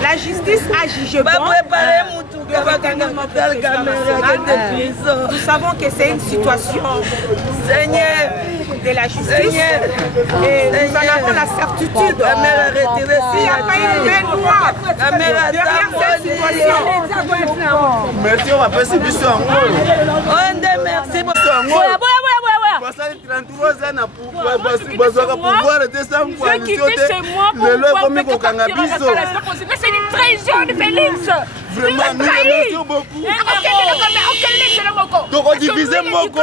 La justice a jugé bon. Nous savons que c'est une situation, Seigneur, de la justice. Et nous en avons la certitude. S'il n'y a pas une main noire derrière cette situation. Merci, on va passer du sang. Merci beaucoup. C'est une trahison de Félix. Vraiment, nous remercions beaucoup. Donc on divise Moko.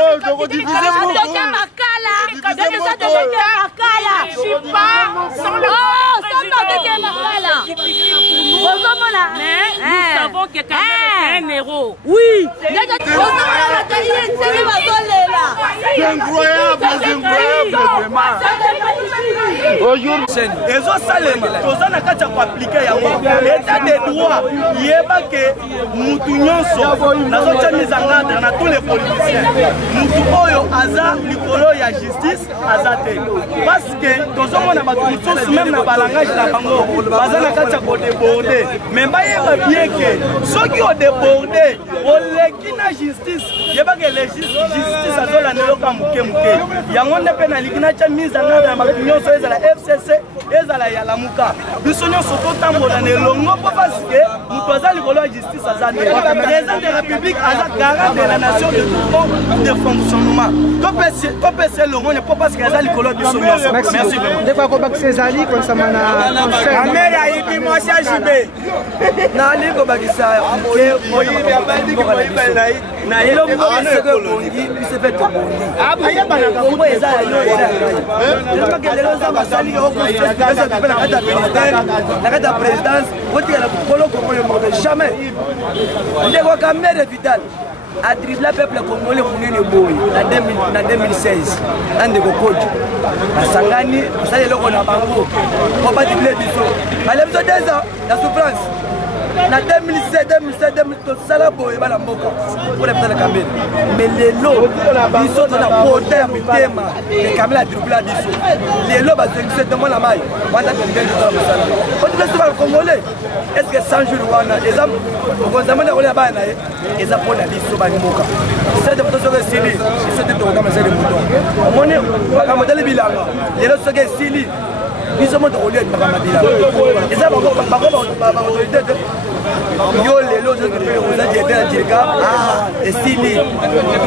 Mais nous savons que Kamerhe est un héros. Oui. C'est incroyable, vraiment. Aujourd'hui, ils ont salé. Tous on a qu'à appliquer l'état des droits. Il y a pas que nous tous nous sommes. Nous sommes mis en garde dans tous les politiciens. Nous tous Aza, Nicolo, il y a justice, Azate. Parce que tous on a tous même dans le langage de la bango. Aza n'a qu'à déborder. Mais pas bien que ceux qui ont débordé, on les qui n'a justice. Il y a pas que les justice à la nélo comme Kemke. Il y a un pénalité qui n'a pas mis en garde dans la la FCC et la Yalamuka. Nous sommes surtout dans le longo parce que nous avons la justice à Zane. Le président de la République a garant de la nation de tout de fonctionnement. Comme c'est le rôle, pas parce qu'il y a des colons de solution. Merci beaucoup. De quoi qu'on s'est allé comme ça, Kamerhe a été moi ça JB. Na liko bakisa. Na ilo mbongi bongi, se fait bongi. Aya bana kongo eza yo eza. Tellement que les gens basali au conseil, la présidence, vous dites la Boloko pour le monde jamais. Ndeko Kamerhe vital. A dribblé le peuple congolais pour nous boy en 2016. Andeko coach. Basangani, ça est le qu'on a bango. Pour pas dribbler du tout. Mais les deux ans, la souffrance. En 2017, 2017, ça boy va la mboko pour les Kamerhe. Mais les lots, ils sont dans la portée à Mitema. Les Kamerhe a dribblé à Bissau. Les lots, c'est exactement la maille. On a fait un on dit que c'est le Congolais. Est-ce que 100 jours, on a des hommes, on a des hommes, ils ont pour la Bissau. C'est de votre Sili, c'est de votre modèle de mouton. On est un modèle bilan. Les autres sont Sili. Ils sont montés au lieu de Makambo. Et ça, par contre, l'autorité de yo les lots de vous avez été à Djeka, et Sili.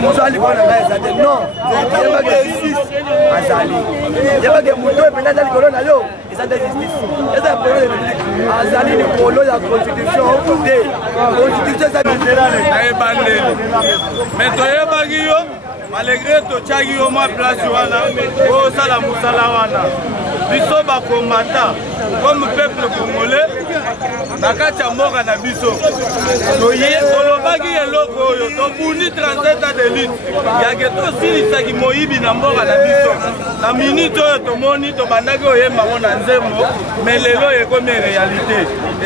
Nous allons voir la base. Non, il n'y a pas que 6 à Zali. Il n'y a pas que Mouton et Pénal dans le colon. Et ça, c'est justice. Et ça, pour le République. À Zali, le colon, la constitution, la constitution, ça veut dire. Mais malgré tout, tu as eu au moins place au Salam Salawana. Biso ba combattant comme peuple congolais, nakati mora na biso. Toye kolobaki eloko oyo to buni 37 ans de lutte. Ya geto sili saki moyibi na mora na biso. Na minute oyo to moni to bandaki oyemba mona nzembo, mais lelo ekomi réalité.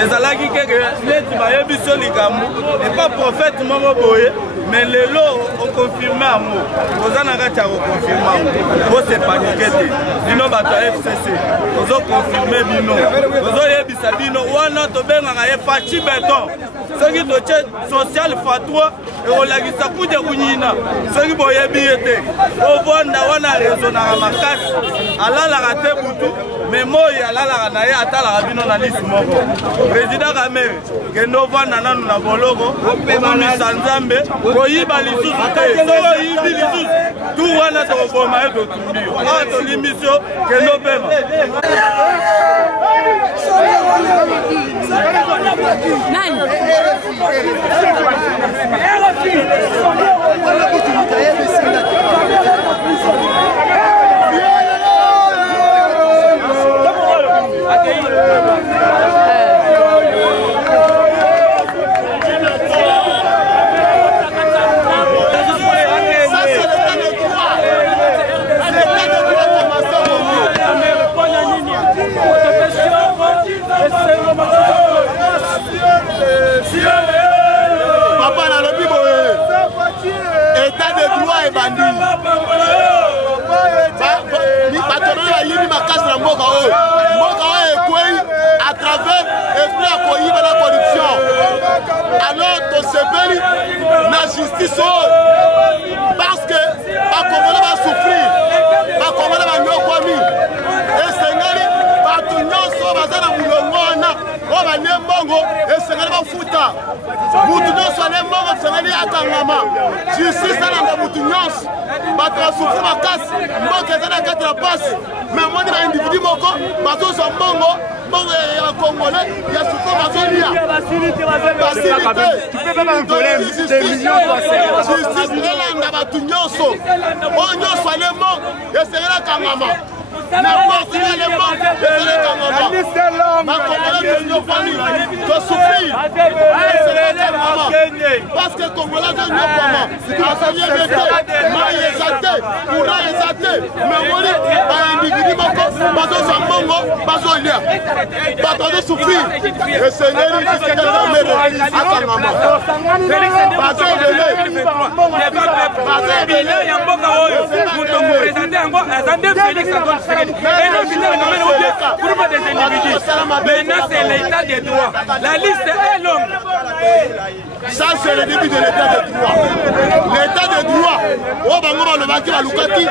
Ezalaki keke neti bayebi so likambo et pas prophète moko boye. Mais les lots ont confirmé à moi. Vous en avez confirmé à moi. Vous c'est paniqué. Ils n'ont pas de FCC. Vous ont confirmé Bino. Vous avez dit Bino. Ou on a tombé dans un parti béton. Ce qui est social fatwa. Et on l'a dit ça pour des rounina. Ce qui est bien. On voit qu'on a raison dans la macasse. Allah l'a raté pour tout. Mais moi, Allah l'a raté. Attends la rabino dans l'ismoko. Président Kamerhe. Que nous voyons dans la Boloko. Ekomi Sanzambe. Koyiba lisusu te, solo yibi lisusu, tout wana tokoboma ye totumbi yo. Awa tolimisio kendo pema. Nani? Papa na lobi boye. État de droit et bandit. Bateau la yimi makasi na mboka oyo. Mboka oyo ekweyi à travers esprit akoyiba biso parce que bakongole basouffrir bakongole banyokwami esengeli bato nyonso baza na mulongo wana oyo bane mbongo esengeli bafuta mutu nyonso ane mbongo esengeli akangama justice alanda mutu nyonso bato basouffrir makasi mboka eza na kati na pasi mais moni ba individu moko bazozwa mbongo mbongo ya congolais ya souffrir bazolia justice elanda bato nyonso oyo nyonso ane mbongo esengeli akangama n'importe quel élément de souffrir parce que Congolais de maintenant c'est l'état des droits. La liste est longue. Ça c'est le début de l'état des droits. L'état des droits. Oh bango le baki ba lukati.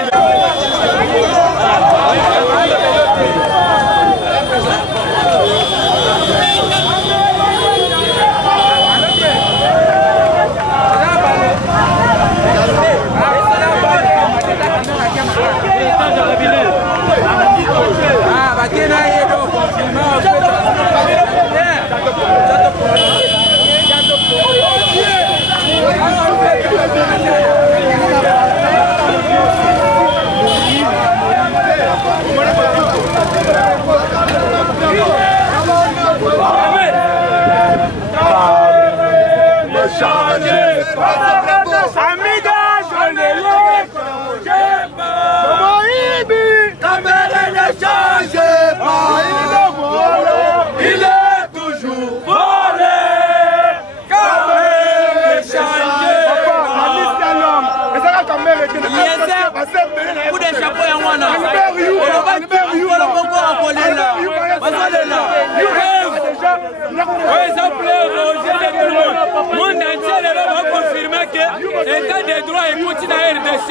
Monde entier va confirmer que l'état des droits est continu à RDC.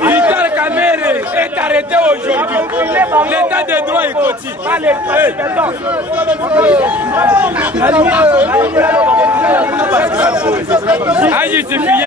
Vital Kamerhe est arrêté aujourd'hui. L'état des droits est continu. A justifié.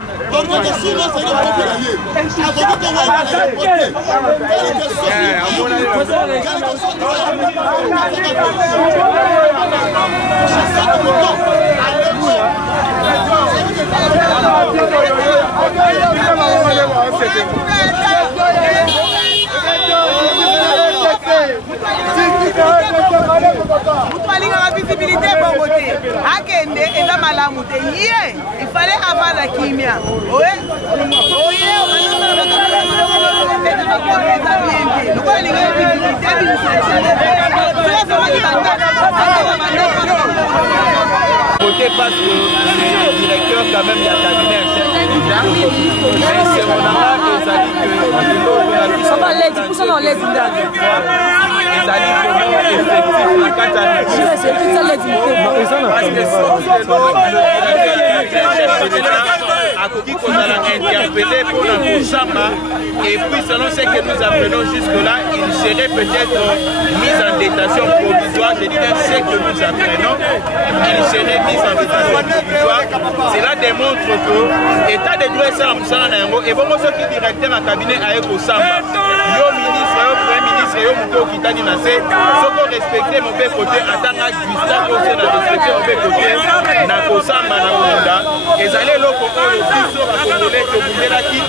La visibilité pour voter. Akende et la malamouté. Il fallait avoir la kimia. Oui. Voter parce que le directeur quand même il y a cabinet un chef de l'État. Mais c'est mon avis que ça dit que on va l'aide, pour ça on l'aide. Ça dit que non effectif quand ça dit c'est tout ça l'aide. Parce que le directeur a qui qu'on a interpellé pour la Koussamba et puis selon ce que nous apprenons jusque là il serait peut-être mis en détention provisoire. Je dis bien ce que nous apprenons il serait mis en détention provisoire. Cela démontre que l'état des droits est ça et bon moi qui directeur en cabinet à Koussamba yo ministre yo premier ministre yo muto kitani na se soko respecter mon côté en tant que justice aussi na respecter mon côté na Koussamba na Rwanda ezalé loko oyo biso ba congolais que bumelaki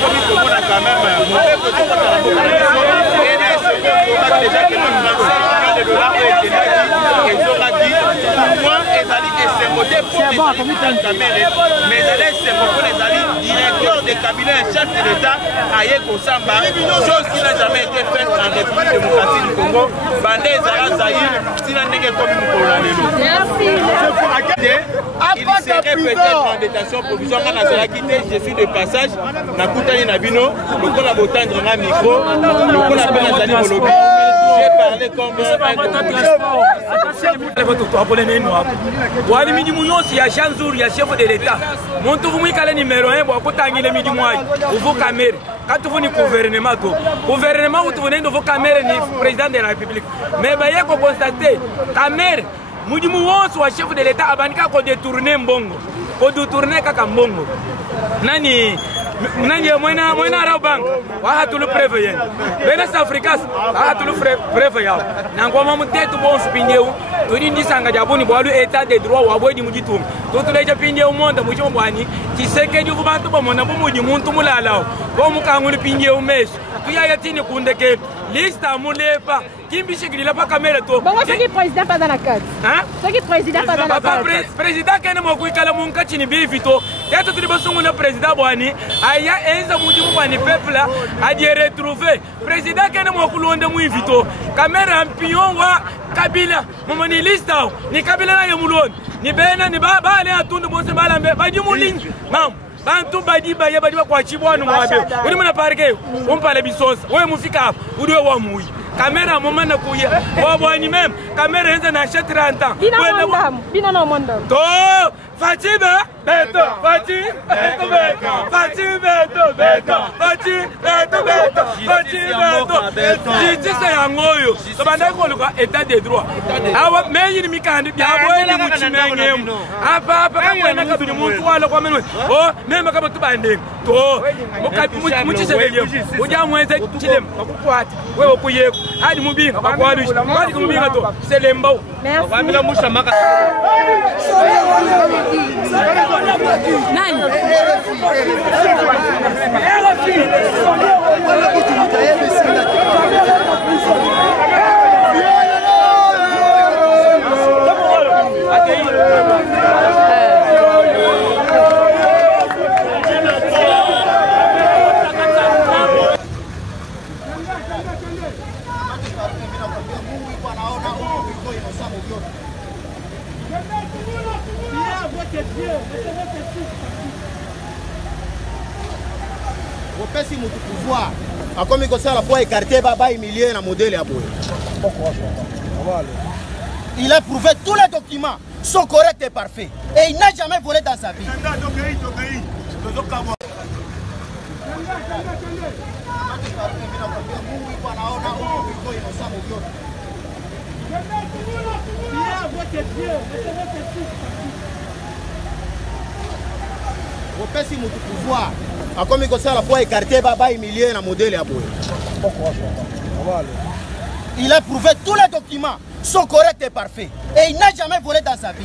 komi komona quand même mon côté pour la population et là c'est déjà que nous $35 et ezoraki moi ezali esengote pour les Kamerhe mais ezali esengote pour ezali directeur de cabinet chef de l'État aye Koussamba chose qui n'a jamais été faite en République démocratique du Congo bande ezala Zaïre sina ndenge komi mokolo na lelo il serait peut-être en détention provisoire quand nazala quitté je suis de passage nakutani na bino lokola botandre nga micro lokola pe nazali molobi j'ai parlé wali midimu yonsi ya Chanzour ya chef de l'État montu vous kala numéro 1 bo kotangile midimu ay vous Kamerhe quand vous ni gouvernement to gouvernement vous venez de vos Kamerhe ni président de la République mais ba yeko constater Kamerhe midimu wonsi wa chef de l'État abanika ko détourner mbongo ko détourner kaka mbongo nani moina raubang wa hatulu prévoyer bena africains hatulu prévoyer nangoma mutetu bon spineu tuni ndisanga jabuni bwalu état de droit wa bodi mujitum to tuleje pineu monda mujimo bwani kiseke ju bantu bomona bumuji muntu mulalao bo mukanguli pineu mes tuyaya tini kundeke lista mulepa kimbi shikilila pa Kamerhe to bon c'est qui président pas dans la case hein c'est qui président pas dans la case président kene mo kuikala munka chini bivito yato tulibosungu na président bwani aya enza mujimu bwani peuple a di retrouver président kene mo kulonde mu invito Kamerhe ampion wa Kabila momoni lista ni Kabila na yemuloni ni bena ni baba ale atundu bonse balambe bajimulingi mam bantu badi baye badi kwa chibwanu mwabe uri muna parke umpale bisonsa wewe mufika uriwe wa muyi Kamerhe momana kuya wabwani mem Kamerhe enza na 30 ans bina na mondam to Fatima beto Fati beto beto Fati beto beto Fati beto beto Fati beto justice ya ngoyo to banda ko luka état de droit awa meyi mikandi bya boye mu chimengem apa kwena kabini muntu wala kwa menwe oh mema kama tubande to muchise belyo uja mwenze chilem bakukwati wewe kuyeko hadi mubinga bakwadushi hadi kumubinga to selembao wamila musha maka nani opesi mutu pouvoir akomi kosala po écarter baba humilié na modèle ya boye. Il a prouvé tous les documents sont corrects et parfaits et il n'a jamais volé dans sa vie. opesi mutu pouvoir akomi kosala po écarter baba humilié na modèle ya boye. Il a prouvé tous les documents sont corrects et parfaits et il n'a jamais volé dans sa vie.